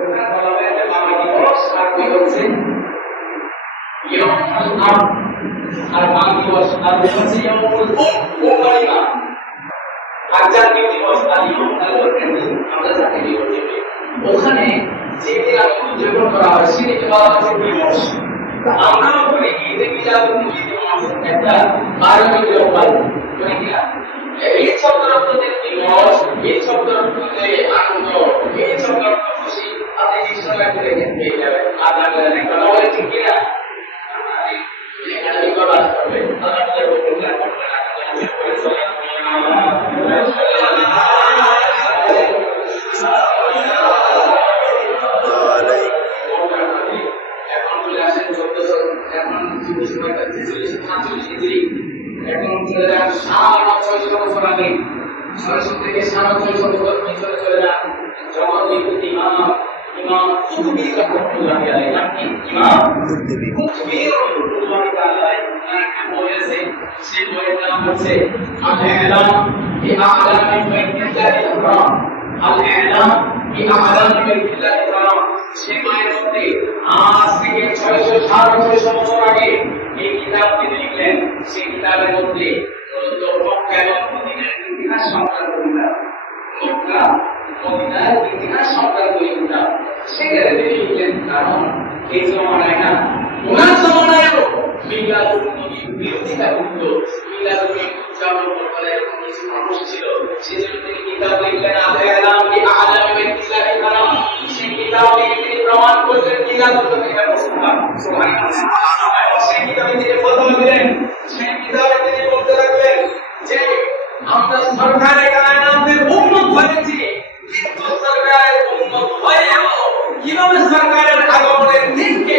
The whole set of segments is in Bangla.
ওখানে বলা হয় যে বাবা দিবস আর কি হচ্ছে আর মা দিবস আর হচ্ছে আর জাতীয় দিবস আমরা যাকে ওখানে যে উদযাপন করা হয় সেটাকে বলা হচ্ছে দিবস। আমরাও বলি ঈদে মিলাদুন্নবী দিবস একটা বার্ষিক উপায় এই শব্দের অর্থ দিবস, এই শব্দের অর্থ আনন্দ, এই শব্দের অর্থ খুশি। আপনি নিশ্চয় একটা দেখেন পেয়ে যাবেন। আপনার একটা বলে ঠিক কিনা এখানে করা হবে এখন চলে যান 650 বছর আগে, 600 থেকে 650 বছর পিছনে চলে যান, যখন বিভূতি ইমাম কুতুবী রহমাতুল্লাহ আলাইহি ইমাম কুতুবী রহমাতুল্লাহ আলাইহি বলেছে, সেই বইয়ের নাম হচ্ছে আল-ইলাম বিআলামি বাইতিল্লাহিল হারাম। আল-ইলাম বিআলামি বাইতিল্লাহিল হারাম সেই বইয়ের মধ্যে আজ থেকে 650 বছর আগে এই কিতাব তিনি লিখলেন। সেই কিতাবের মধ্যে মক্কা এবং মদিনার ইতিহাস সংক্রান্ত কিতাব, মক্কা মদিনার ইতিহাস সংক্রান্ত কিতাব সেখানে তিনি লিখলেন। কারণ এই জমানায় না, ওনার জমানায়ও মিলাদুন্নবীর বিরোধিতা করত, মিলাদুন্নবী উদযাপন করতে এরকম কিছু মানুষ ছিল। সেজন্য তিনি কিতাব লিখলেন আল-ইলাম বিআলামি বাইতিল্লাহিল হারাম। সেই কিতাবে তিনি প্রমাণ করলেন মিলাদুন্নবী এটা মুসলমান। সুবহানাল্লাহ। সেই কিতাবে তিনি ফতোয়া দিলেন, সেই কিতাবে তিনি বলতে লাগলেন যে আমরা সরকারের কায়নাতের উম্মত হয়েছি, কিন্তু সরকারের উম্মত হয়েও কিভাবে সরকারের আগমনের দিনকে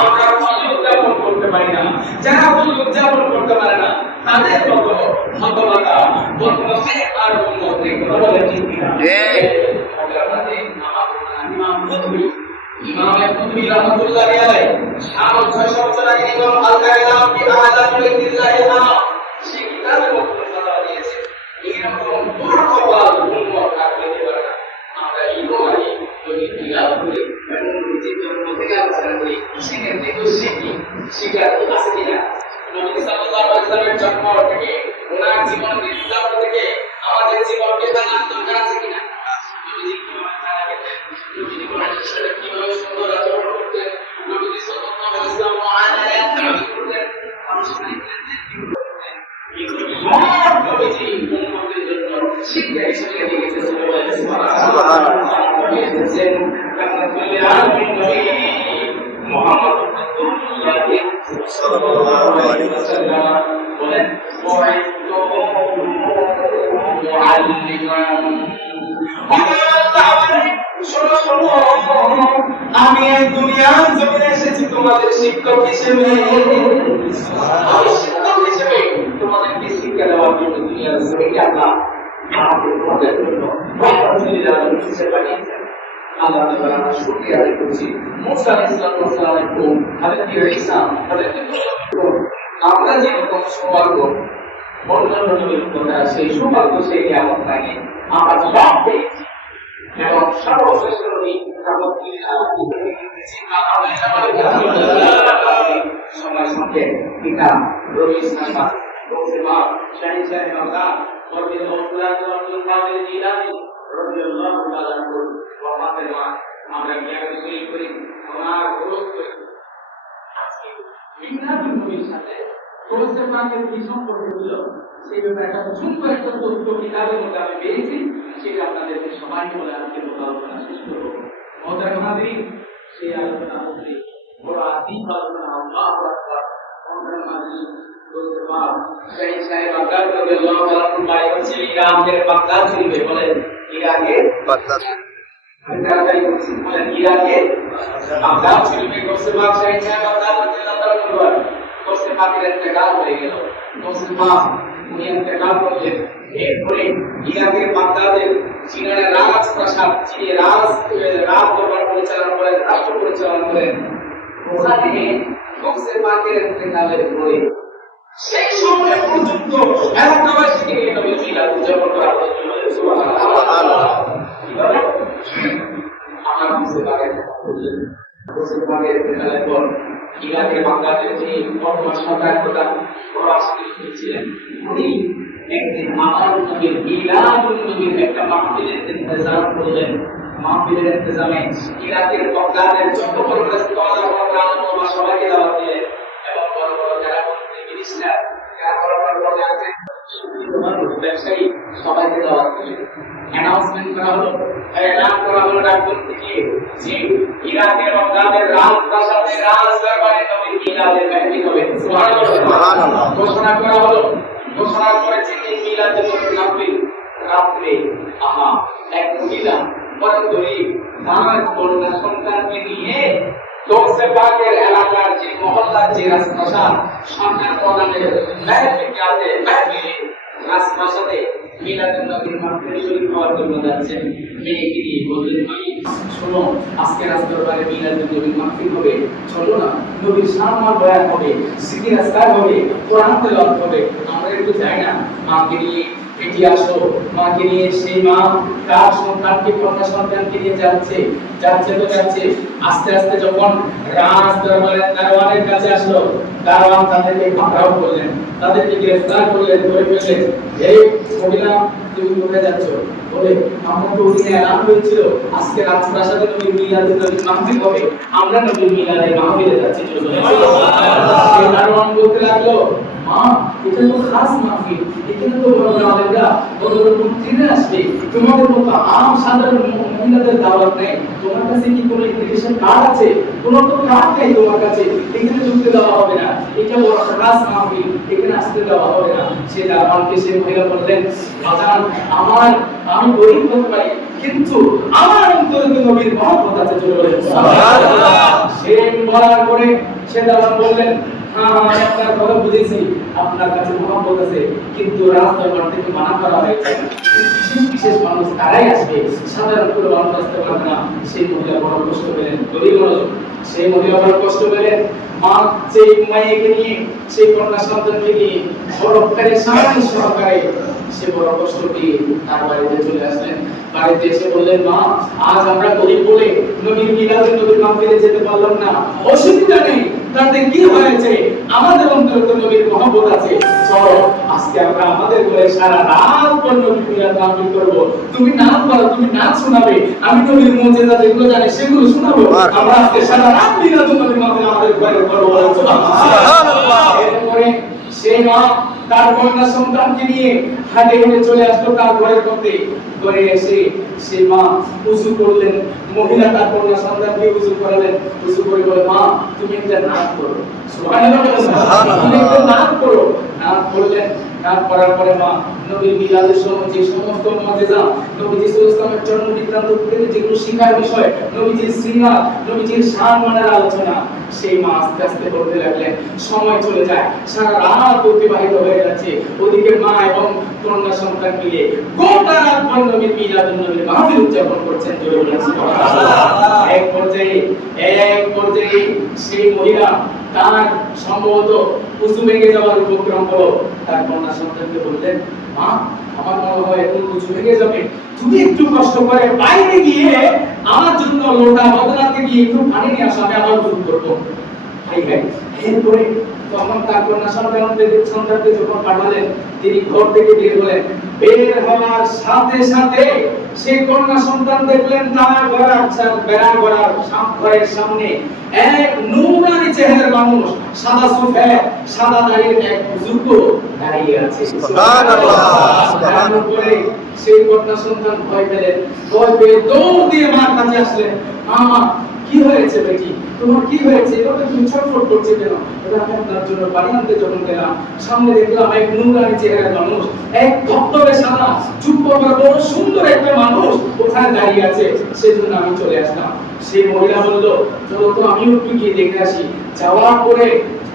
আমরা উদযাপন করতে পারি না। যারা উদযাপন করতে পারে না তাদের মতো হতভাগা বদমাশ আর উম্মত নেই। কথা বলেন ঠিক কিনা? ইমাম কুতুবী রহমাতুল্লাহ আলাইহি 650 বছর আগে ইমাম আল-ইলাম বিআলামি বাইতিল্লাহিল হারাম সেই কিতাবে বক্তব্য দিয়েছে। এরকম দুর্খবর উম্মত আর পেতে পারে না। আমরা ইমামই যদি মিলাদ করি এবং নিজের জন্য থেকে আলোচনা করি, সেখান থেকে শিক্ষা আছে কিনা? নবী সাল্লাল্লাহু আলাইহি ওয়াসাল্লামের জন্ম থেকে ওনার জীবন বৃত্তান্ত থেকে আমাদের জীবনকে জানার দরকার আছে কিনা? নবীজি কিভাবে মারা গেছেন, নবীজি কোরআনের সাথে কিভাবে সুন্দর আচরণ করতেন, নবীজি সাল্লাল্লাহু আলাইহি ওয়াসাল্লাম মুআনায়াত করতেন, মানুষকে নবীজি উম্মতের জন্য শিক্ষা হিসেবে দিয়েছে। সুবহানাল্লাহ। মুহাম্মদ সাল্লাল্লাহু আলাইহি ওয়াসাল্লাম বলেন আমি এই দুনিয়ার জমিনে এসেছি তোমাদের শিক্ষক হিসেবে। আমি শিক্ষক হিসেবে তোমাদেরকে শিক্ষা দেওয়ার জন্য দুনিয়ার জমিনে আল্লাহ তোমাদের জন্য পাঠিয়েছেন। আল্লাহ তাআলা আমরা শুকরিয়া আদায় করছি। মুসা আলাইহিস সালাম হযরত ঈসা আমরা যে রকম সৌভাগ্য অন্যান্য নবীর কথা সেই সৌভাগ্য সেই কিয়ামত লাগে আমরা সব পেয়েছি এবং সর্বশ্রেষ্ঠ নবী সময় সঙ্গে পিতা রবি ইসলাম বলতেবা শাহী শাহী মাতা বলতে হসলাত আব্দুল কাদের জিলানী রাদিয়াল্লাহু তাআলা আনহু ওয়াফাতের মা আমরা মিলাদ শরীফ করি, ওনার গৌরব করি। আজকে মিলাদুন নবীর সাথে গোসল পাকের কি সম্পর্ক ছিল সেই ব্যাপারে একটা ছোট্ট একটা তথ্য কিতাবের মধ্যে আমি পেয়েছি, সেটা আপনাদেরকে সবাই বলে আজকে আলোচনা শেষ করবো। মহতারাম হাজিরিন, সেই আলোচনা হচ্ছে বড় আদিব আলোচনা। আল্লাহু আকবার। মহতারাম হাজিরিন, গোসল পাক শাহী শাহী বাগদাদ রাদিয়াল্লাহু তাআলা বাড়ি হচ্ছে ইরাকের বাগদাদ শরীফে। বলেন ইরাকের বাগদাদ ইরাকের বাগদাদ শরীফে গোসল পাক শাহী শাহী বাগদাদ রাদিয়াল্লাহু তাআলা গোসল পাকের ইন্তেকাল হয়ে গেল। গোসল পাক উনি ইন্তেকাল করলেন। এরপরে ইরাকের বাগদাদের চীনের রাজপ্রাসাদ, যিনি রাজ দরবার পরিচালনা করেন, রাষ্ট্র পরিচালনা করেন, ওখানে গোসল পাকের ইন্তেকালের পরে সেই সময় পর্যন্ত এলাকাবাসীকে নবী মিলাদ উদযাপন করা হতো। সুবহানাল্লাহ। আমার বুঝতে পারেন বুঝতে পারেন খেলার পর ইরাকের বাংলাদেশ যে বর্তমান সরকার প্রধান বড় আশীর্বাদ ছিলেন উনি একদিন আমার নবীর মিলাদুন নবীর একটা মাহফিলের ইন্তজাম করলেন। মাহফিলের ইন্তজামে ইরাকের বাগদাদের যত বড় সবাইকে দাওয়াত দিলেন এবং বড় বড় যারা মিনিস্টার যারা বড় বড় আছে ব্যবসায়ী সবাইকে দাওয়াত দিলেন। অ্যানাউন্সমেন্ট করা হলো, এলান করা হলো ডাকঘর থেকে যে ইরাকের বাগদাদের রাজপ্রাসাদে রাজদরবারে নবীর মিলাদের মেহফিল হবে। সুবহানাল্লাহ। ঘোষণা করা হলো। ঘোষণার পরে থেকে মিলাদের নবীর মাহফিল রাত্রে এক মহিলা বড় গরিব তার কন্যা সন্তানকে নিয়ে দোষে পাকের এলাকার যে মহল্লার যে রাজপ্রাসাদ সন্তান প্রদানের মেহফিল রাজপ্রাসাদে মিলাদুন নবীর মাহফিল শরীফ হওয়ার জন্য যাচ্ছেন। মেয়েকে নিয়ে বললেন, ভাই শোনো, আজকে রাজদরবারে মিলাদুন নবীর মাহফিল হবে, চলো না, নবীর সম্মান বয়ান হবে, জিকির আজকার হবে, কোরআন তেলাওয়াত হবে, আমরা একটু যাই না? মাকে নিয়ে এটি আসো। মাকে নিয়ে সেই মা তার সন্তানকে কন্যা সন্তানকে নিয়ে যাচ্ছে আস্তে আস্তে যখন রাজ দরবারের দারোয়ানের কাছে আসলো, দারোয়ান তাদেরকে পাকড়াও করলেন, তাদেরকে গ্রেফতার করলেন, ধরে ফেললেন। এই মহিলা, তুমি কোথায় যাচ্ছ? বলে, আমরা তো ওদিনে এলান হয়েছিল আজকে রাজপ্রাসাদে নবীর মিলাদুন নবীর মাহফিল হবে, আমরা নবীর মিলাদের মাহফিলে যাচ্ছি। সেই দারোয়ান বলতে লাগলো, মা, এটা তো খাস মাহফিল, এখানে তো বড় আলেমরা বড় বড় মুফতিরা আসবে, তোমাদের মতো আম সাধারণ মহিলাদের দাওয়াত নেই। তোমার কাছে কি কোনো ইনভিটেশন কার্ড আছে? কোনো তো কার্ড নেই তোমার কাছে, এখানে ঢুকতে দেওয়া হবে না, এটা বড় খাস মাহফিল, এখানে আসতে দেওয়া হবে না। সে দারোয়ানকে সে মহিলা বললেন, বাজান, আমি গরিব হতে পারি, কিন্তু আমার অন্তরে তো নবীর মহব্বত আছে। চলে বলেন সুবহানাল্লাহ। সে বলার পরে সে দারোয়ান বললেন, আমি আপনার কথা বুঝেছি, আপনার কাছে মহব্বত আছে, কিন্তু রাজদরবার থেকে মানা করা হয়েছে, বিশেষ মানুষ তারাই আসবে, সাধারণ কোনো মানুষ আসতে পারবে না। সেই মহিলা বড় কষ্ট পেলেন। সেই মহিলা বড় কষ্ট পেলেন। মা সেই মায়েকে নিয়ে, সেই কন্যা সন্তানকে নিয়ে বড় পেরেশান সহকারে সে বড় কষ্ট পেয়ে তার বাড়িতে চলে আসলেন। বাড়িতে এসে বললেন, মা, আজ আমরা গরিব বলে নবীর মিলাদুন নবীর মাহফিলে যেতে পারলাম না, অসুবিধা নেই, তাতে কি হয়েছে, আমাদের অন্তরে তো নবীর মহব্বত আছে, চলো আজকে আমরা আমাদের ঘরে সারা রাত পর নবীর মিলাদ মাহফিল করব। তুমি নাচ করো, তুমি নাচ শোনাবে, আমি নবীর মুজিজা যেগুলো জানি সেগুলো শোনাবো, আমরা আজকে সারা রাত মিলাদুন নবীর মাহফিল আমাদের ঘরে করব। সুবহানাল্লাহ। এরপরে সেই মা তার কন্যা সন্তানকে নিয়ে হাটে হেঁটে চলে আসলো তার ঘরের মধ্যে। ঘরে এসে সেই মা উযু করলেন, মহিলা তার কন্যা সন্তানকে উযু করালেন। উযু করে বলে, মা, তুমি একটা নাচ করো। সুবহানাল্লাহ। তুমি একটা নাচ করো। নাচ করলেন। নাচ করার পরে মা নবীর মিলাদের সময় যে সমস্ত মুজিজা, নবীজি সাল্লাল্লাহু আলাইহি ওয়াসাল্লামের জন্ম বৃত্তান্ত থেকে যেগুলো শিখার বিষয়, নবীজির সিরাত, নবীজির শান-মানের আলোচনা, সেই মা আস্তে আস্তে করতে লাগলেন। সময় চলে যায়, সারা রাত অতিবাহিত হয়ে যাচ্ছে। ওদিকে মা এবং কন্যা সন্তান মিলে গোটা রাত ভর নবীর মিলাদুন নবীর মাহফিল উদযাপন করছেন। জোরে বলেন সুবহানাল্লাহ। এক পর্যায়ে সেই মহিলা তার সম্ভবত উযু ভেঙে যাওয়ার উপক্রম হলো। তার কন্যা সন্তানকে বললেন, মা, আমার মনে হয় এখন উযু ভেঙে যাবে, তুমি একটু কষ্ট করে বাইরে গিয়ে আমার জন্য লোটা বদলাতে গিয়ে একটু পানি নিয়ে আসো, আমি আবার উযু করবো। এরপরে তখন তার কন্যা সন্তানকে যখন পাঠালেন, তিনি ঘর থেকে বের হলেন। বের হওয়ার সাথে সাথে সেই কন্যা সন্তান দেখলেন তার ঘরের সামনে এক নূরানি চেহারার মানুষ, সাদা সুফেদ, সাদা দাড়ির এক বুজুর্গ দাঁড়িয়ে আছে। সুবহানাল্লাহ। তারপরে সেই কন্যা সন্তান ভয় পেয়ে দৌড় দিয়ে মার কাছে আসলেন। মা, কি হয়েছে বেটি, তোমার কি হয়েছে, এভাবে তুমি ছটফট করছো কেন? এটা আমি আপনার জন্য বাড়ি আনতে যখন গেলাম, সামনে দেখলাম এক নূরানি চেহারার মানুষ, এক ধবধবে সাদা চুপ করে বড় সুন্দর একটা মানুষ ওখানে দাঁড়িয়ে আছে, সেজন্য আমি চলে আসলাম। সেই মহিলা বলল, চলো তো আমিও একটু গিয়ে দেখে আসি। যাওয়ার পরে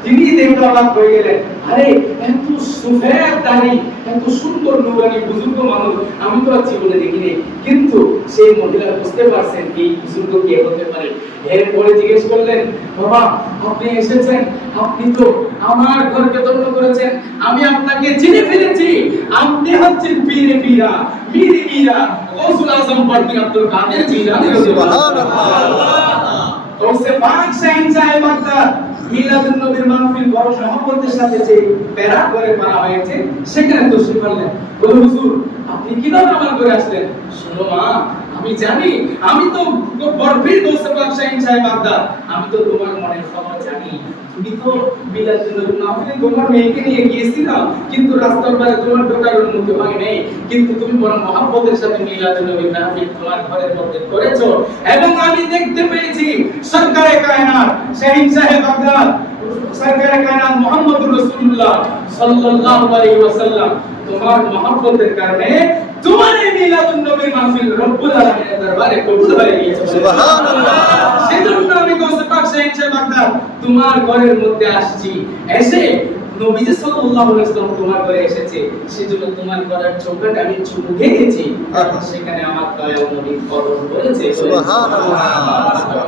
তিনি দেখতে অবাক হয়ে গেলেন, আরে এত সুফেদ দাড়ি, এত সুন্দর নূরানি বুজুর্গ মানুষ আমি তো আর জীবনে দেখিনি। কিন্তু সেই মহিলা বুঝতে পারছেন এই বুজুর্গ কে হতে পারে। এরপরে জিজ্ঞেস করলেন, বাবা, আপনি এসেছেন, আপনি তো আমার ঘরকে ধন্য করেছেন, আমি আপনাকে চিনে ফেলেছি, আপনি হচ্ছেন পীরে পীরা, মিরি মীরা, গৌসুল আজম বরদি আব্দুল কাদের জিলানী সুবহানাল্লাহ। তো সে পাক শাহজাহান বাগদাদ মিলাদুন নবীর মাহফিল বড় মহব্বতের সাথে যে প্যারা করে করা হয়েছে সেখানে তশরিফ আনলেন। বলে হুজুর আপনি কিভাবে আমার ঘরে আসলেন? শোনো মা, আমি জানি, আমি তো বরফির গৌসে পাক শাহজাহান বাগদাদ, আমি তো তোমার মনের খবর জানি। তুমি তো মিলাদুন নবীর মাহফিলে তোমার মেয়েকে নিয়ে গিয়েছিলা, কিন্তু রাস্তার পারে তোমার ঢোকার অনুমতি হয় নাই, কিন্তু তুমি বড় মহব্বতের সাথে মিলাদুন নবীর মাহফিল তোমার ঘরের মধ্যে করেছো, এবং আমি দেখতে পেয়েছি সরকারে কায়নাত শাহজাহান বাগদাদ, সরকারে কায়নাত মুহাম্মদুর রাসূলুল্লাহ সাল্লাল্লাহু আলাইহি ওয়াসাল্লাম তোমার মহব্বতের কারণে তোমার এই মিলাদুন নবীর মাহফিল রব্বুল আলামিনের দরবারে কবুল হয়ে গিয়েছে। সুবহানাল্লাহ। সেজন্য আমি গৌসে পাক শাহজাহান বাগদাদ তোমার ঘরের মধ্যে আসছি। এসে নবীজি সাল্লাল্লাহু আলাইহি ওয়াসাল্লাম তোমার ঘরে এসেছে, সেজন্য তোমার ঘরের চৌকাঠ আমি চুমু খেয়েছি, সেখানে আমার দয়াল নবী কদম করেছে। সুবহানাল্লাহ।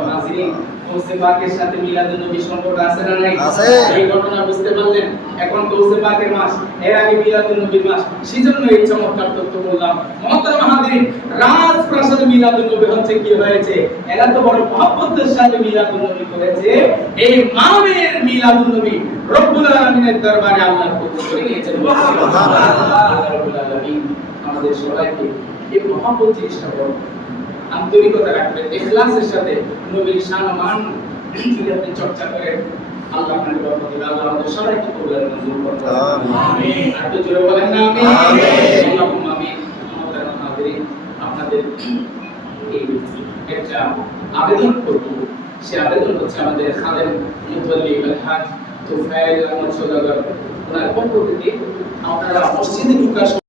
নাযিরিন, গৌসে পাকের সাথে মিলাদুন নবী সম্পর্ক আছে না নাই? আছে। এই ঘটনা বুঝতে পারলেন? এখন গৌসে পাকের মাস, এর আগে মিলাদুন নবীর মাস, সেজন্য এই চমৎকার তথ্য বললাম। মুহতারাম হাজিরিন, রাজপ্রাসাদে মিলাদুন নবী হচ্ছে কি হয়েছে? এরা তো বড় মহব্বতের সাথে মিলাদুন নবী করেছে। এই মানবের মিলাদুন নবী রব্বুল আলামিনের দরবারে আল্লাহ কবুল করে নিয়েছেন। সুবহানাল্লাহ। আল্লাহ রব্বুল আলামিন আমাদের সবাইকে এই মহব্বত জিনিসটা বড় আন্তরিকতা রাখবেন, ইখলাসের সাথে নবীর শান-মান যদি আপনি চর্চা করেন, আল্লাহ আপনাকে বরকত দিবেন। আল্লাহ আমাদের সবাইকে কবুল মঞ্জুর করুন। আমিন। আর তো জোরে বলেন না আমিন। আল্লাহুম্মা আমিন। আমাদের হাজিরিন, আপনাদের এই একটা আবেদন করব। সেই আবেদন হচ্ছে আমাদের খাদেম মুতাল্লি আল-হাজ তুফাইল আহমদ সওদাগর, ওনার পক্ষ থেকে আপনারা মসজিদে ঢোকার